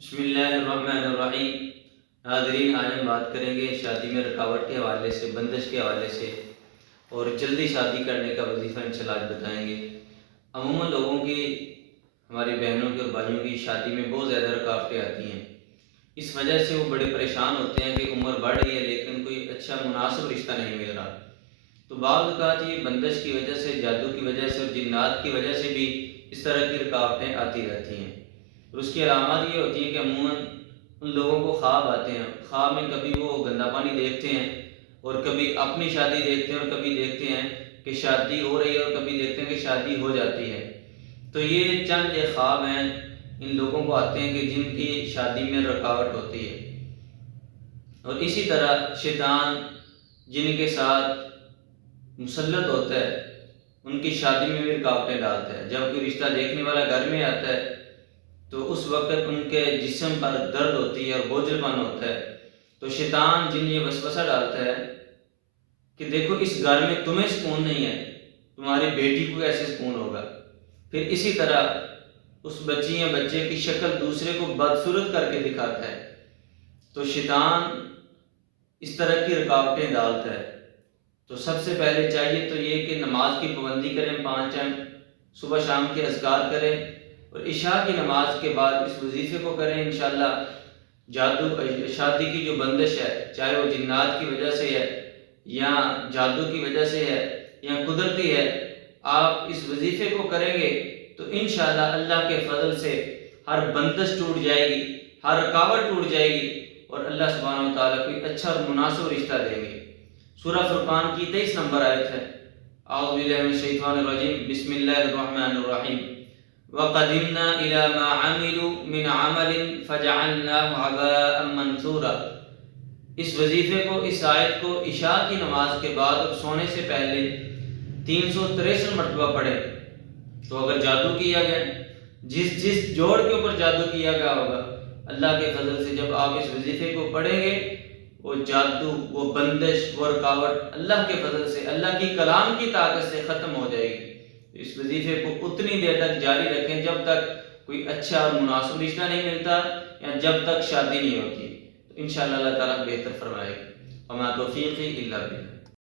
بسم اللہ الرحمن الرحیم۔ ناظرین، آج ہم بات کریں گے شادی میں رکاوٹ کے حوالے سے، بندش کے حوالے سے، اور جلدی شادی کرنے کا وظیفہ انشاءاللہ آج بتائیں گے۔ عموماً لوگوں کی، ہماری بہنوں کی اور بھائیوں کی شادی میں بہت زیادہ رکاوٹیں آتی ہیں۔ اس وجہ سے وہ بڑے پریشان ہوتے ہیں کہ عمر بڑھ رہی ہے لیکن کوئی اچھا مناسب رشتہ نہیں مل رہا۔ تو بعض اوقات یہ بندش کی وجہ سے، جادو کی وجہ سے اور جنات کی وجہ سے بھی اس طرح کی رکاوٹیں آتی رہتی ہیں۔ اور اس کی علامات یہ ہوتی ہیں کہ عموماً ان لوگوں کو خواب آتے ہیں، خواب میں کبھی وہ گندا پانی دیکھتے ہیں اور کبھی اپنی شادی دیکھتے ہیں اور کبھی دیکھتے ہیں کہ شادی ہو رہی ہے اور کبھی دیکھتے ہیں کہ شادی ہو جاتی ہے۔ تو یہ چند ایک خواب ہیں ان لوگوں کو آتے ہیں کہ جن کی شادی میں رکاوٹ ہوتی ہے۔ اور اسی طرح شیطان جن کے ساتھ مسلط ہوتا ہے ان کی شادی میں بھی رکاوٹیں ڈالتا ہے۔ جب کوئی رشتہ دیکھنے والا گھر میں آتا ہے تو اس وقت ان کے جسم پر درد ہوتی ہے اور بوجھل پن ہوتا ہے، تو شیطان جن یہ وسوسہ ڈالتا ہے کہ دیکھو اس گھر میں تمہیں سکون نہیں ہے، تمہاری بیٹی کو کیسے سکون ہوگا۔ پھر اسی طرح اس بچی یا بچے کی شکل دوسرے کو بدصورت کر کے دکھاتا ہے۔ تو شیطان اس طرح کی رکاوٹیں ڈالتا ہے۔ تو سب سے پہلے چاہیے تو یہ کہ نماز کی پابندی کریں، 5 ٹائم صبح شام کے اذکار کریں، اور عشاء کی نماز کے بعد اس وظیفے کو کریں۔ انشاءاللہ شادی کی جو بندش ہے، چاہے وہ جنات کی وجہ سے ہے یا جادو کی وجہ سے ہے یا قدرتی ہے، آپ اس وظیفے کو کریں گے تو انشاءاللہ اللہ کے فضل سے ہر بندش ٹوٹ جائے گی، ہر رکاوٹ ٹوٹ جائے گی، اور اللہ سبحانہ و تعالیٰ کوئی اچھا اور مناسب رشتہ دیں گے۔ سورہ فرقان کی 23 نمبر آیت ہے۔ اعوذ باللہ من الشیطان الرجیم، بسم اللہ الرحمن الرحیم۔ وَقَدِمْنَا إِلَى مَا عَمِلُوا مِنْ عَمَلٍ فَجَعَلْنَاهُ هَبَاءً مَنْثُورًا۔ اس وظیفے کو، اس آیت کو عشاء کی نماز کے بعد اور سونے سے پہلے 363 مرتبہ پڑھیں۔ تو اگر جادو کیا گیا، جس جوڑ کے اوپر جادو کیا گیا ہوگا، اللہ کے فضل سے جب آپ اس وظیفے کو پڑھیں گے، وہ جادو، وہ بندش، وہ رکاوٹ اللہ کے فضل سے، اللہ کی کلام کی طاقت سے ختم ہو جائے گی۔ اس وظیفے کو اتنی دیر تک جاری رکھیں جب تک کوئی اچھا اور مناسب رشتہ نہیں ملتا یا جب تک شادی نہیں ہوتی۔ تو انشاءاللہ اللہ تعالیٰ بہتر فرمائے گا۔ وما توفیقی الا باللہ۔